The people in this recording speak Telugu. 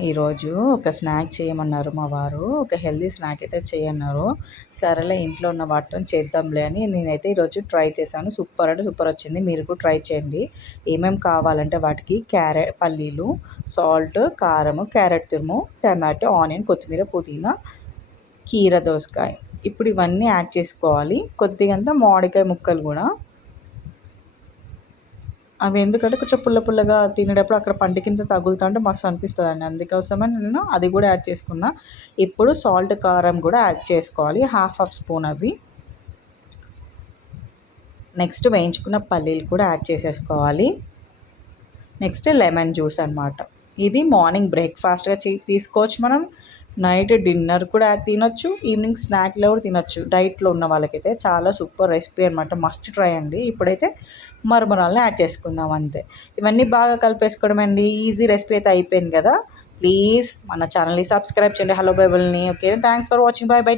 ఈరోజు ఒక స్నాక్ చేయమన్నారు మా వారు. ఒక హెల్తీ స్నాక్ అయితే చేయన్నారు. సరేలే ఇంట్లో ఉన్న వాటితో చేద్దాంలే అని నేనైతే ఈరోజు ట్రై చేశాను. సూపర్ అంటే సూపర్ వచ్చింది. మీరు కూడా ట్రై చేయండి. ఏమేమి కావాలంటే వాటికి పల్లీలు, సాల్ట్, కారము, క్యారెట్ తురుము, టమాటో, ఆనియన్, కొత్తిమీర, పుదీనా, కీర దోసకాయ. ఇప్పుడు ఇవన్నీ యాడ్ చేసుకోవాలి. కొద్దిగంత మామిడికాయ ముక్కలు కూడా. అవి ఎందుకంటే కొంచెం పుల్ల పుల్లగా తినేటప్పుడు అక్కడ పంటి కింద తగులుతూ ఉంటే మస్తు అనిపిస్తుందండి. అందుకోసమని నేను అది కూడా యాడ్ చేసుకున్నా. ఇప్పుడు సాల్ట్, కారం కూడా యాడ్ చేసుకోవాలి. హాఫ్ స్పూన్ అవి. నెక్స్ట్ వేయించుకున్న పల్లీలు కూడా యాడ్ చేసేసుకోవాలి. నెక్స్ట్ లెమన్ జ్యూస్ అనమాట. ఇది మార్నింగ్ బ్రేక్ఫాస్ట్గా తీసుకోవచ్చు మనం. నైట్ డిన్నర్ కూడా తినొచ్చు. ఈవినింగ్ స్నాక్లో కూడా తినొచ్చు. డైట్లో ఉన్న వాళ్ళకైతే చాలా సూపర్ రెసిపీ అనమాట. మస్ట్ ట్రై అండి. ఇప్పుడైతే మరమరాలను యాడ్ చేసుకుందాం అంతే. ఇవన్నీ బాగా కలిపేసుకోవడం అండి. ఈజీ రెసిపీ అయితే అయిపోయింది కదా. ప్లీజ్ మన ఛానల్ని సబ్స్క్రైబ్ చేయండి. హలో బైబుల్ని. Okay, thanks for watching. Bye by.